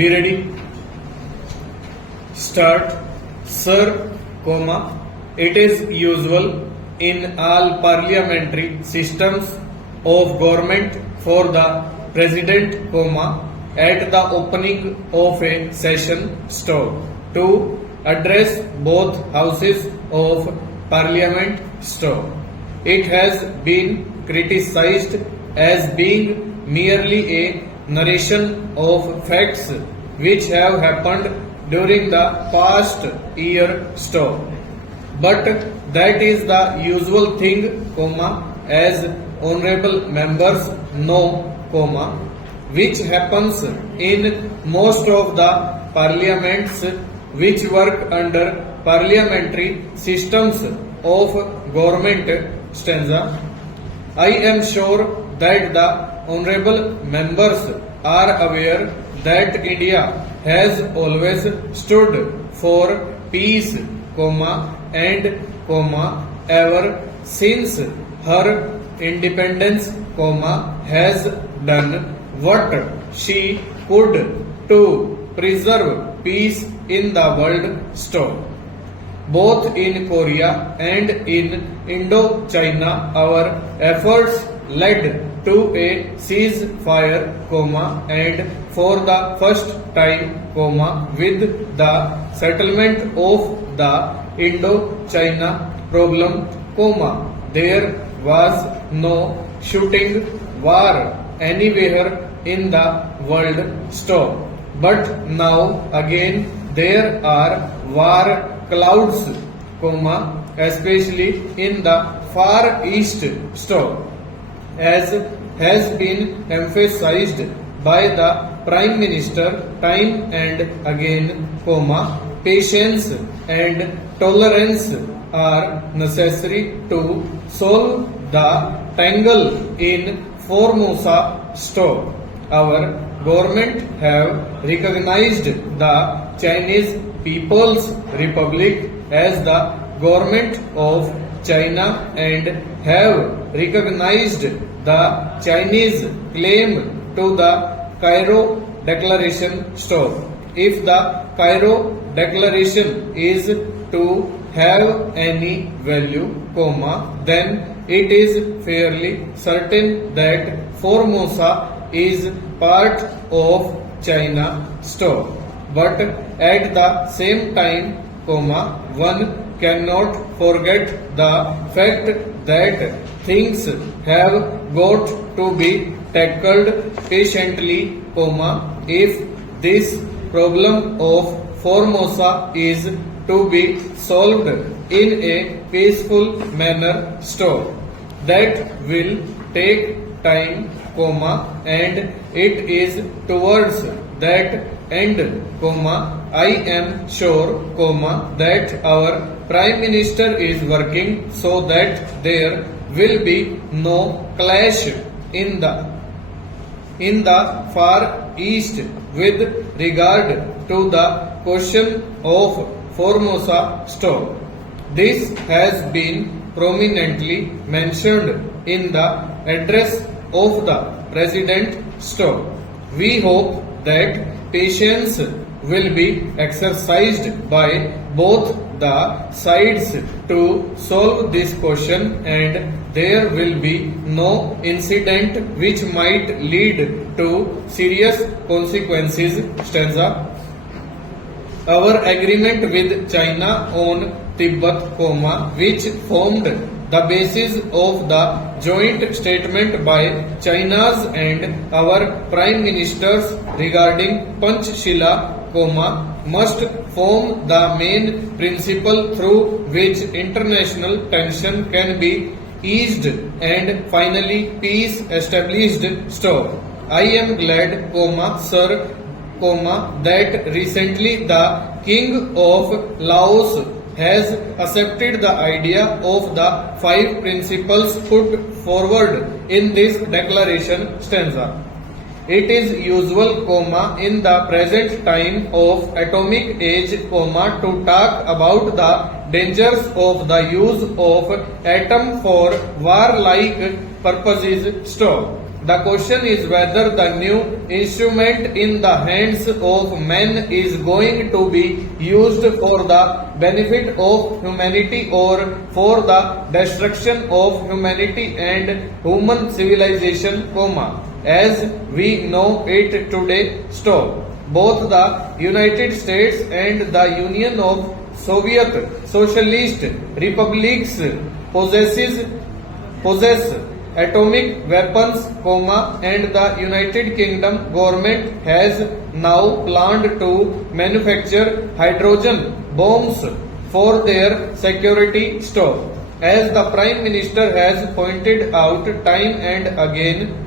Be ready. Start. Sir, comma. It is usual in all parliamentary systems of government for the president, comma, at the opening of a session, stop, to address both houses of parliament, stop. It has been criticized as being merely a narration of facts which have happened during the past year, stop. But that is the usual thing, comma, as honorable members know, comma, which happens in most of the parliaments which work under parliamentary systems of government, stanza. I am sure that the honorable members are aware that India has always stood for peace, comma, and comma, ever since her independence, comma, has done what she could to preserve peace in the world, stop. Both in Korea and in Indochina, our efforts led to a ceasefire, comma, and for the first time, comma, with the settlement of the Indochina problem, comma, there was no shooting war anywhere in the world, stop. But now again there are war clouds, comma, especially in the far east, stop. As has been emphasized by the Prime Minister time and again, comma, patience and tolerance are necessary to solve the tangle in Formosa, stop. Our government have recognized the Chinese People's Republic as the government of China and have recognized the Chinese claim to the Cairo Declaration, stop. If the Cairo Declaration is to have any value, comma, then it is fairly certain that Formosa is part of China, stop. But at the same time, comma, one cannot forget the fact that things have got to be tackled patiently, comma, if this problem of Formosa is to be solved in a peaceful manner, stop. That will take time, comma, and it is towards that end, comma, I am sure, comma, that our Prime Minister is working so that there will be no clash in the far east with regard to the question of Formosa, stop. This has been prominently mentioned in the address of the President, stop. We hope that patience will be exercised by both the sides to solve this question and there will be no incident which might lead to serious consequences, stanza. Our agreement with China on Tibet, comma, which formed the basis of the joint statement by China's and our Prime Ministers regarding Panchshila, comma, must form the main principle through which international tension can be eased and finally peace established, stop. I am glad, comma, sir, comma, that recently the King of Laos has accepted the idea of the 5 principles put forward in this declaration, stanza. It is usual, comma, in the present time of atomic age, comma, to talk about the dangers of the use of atom for warlike purposes, stop. The question is whether the new instrument in the hands of men is going to be used for the benefit of humanity or for the destruction of humanity and human civilization, as we know it today. Stop. Both the United States and the Union of Soviet Socialist Republics possess atomic weapons, and the United Kingdom government has now planned to manufacture hydrogen bombs for their security. As the Prime Minister has pointed out time and again,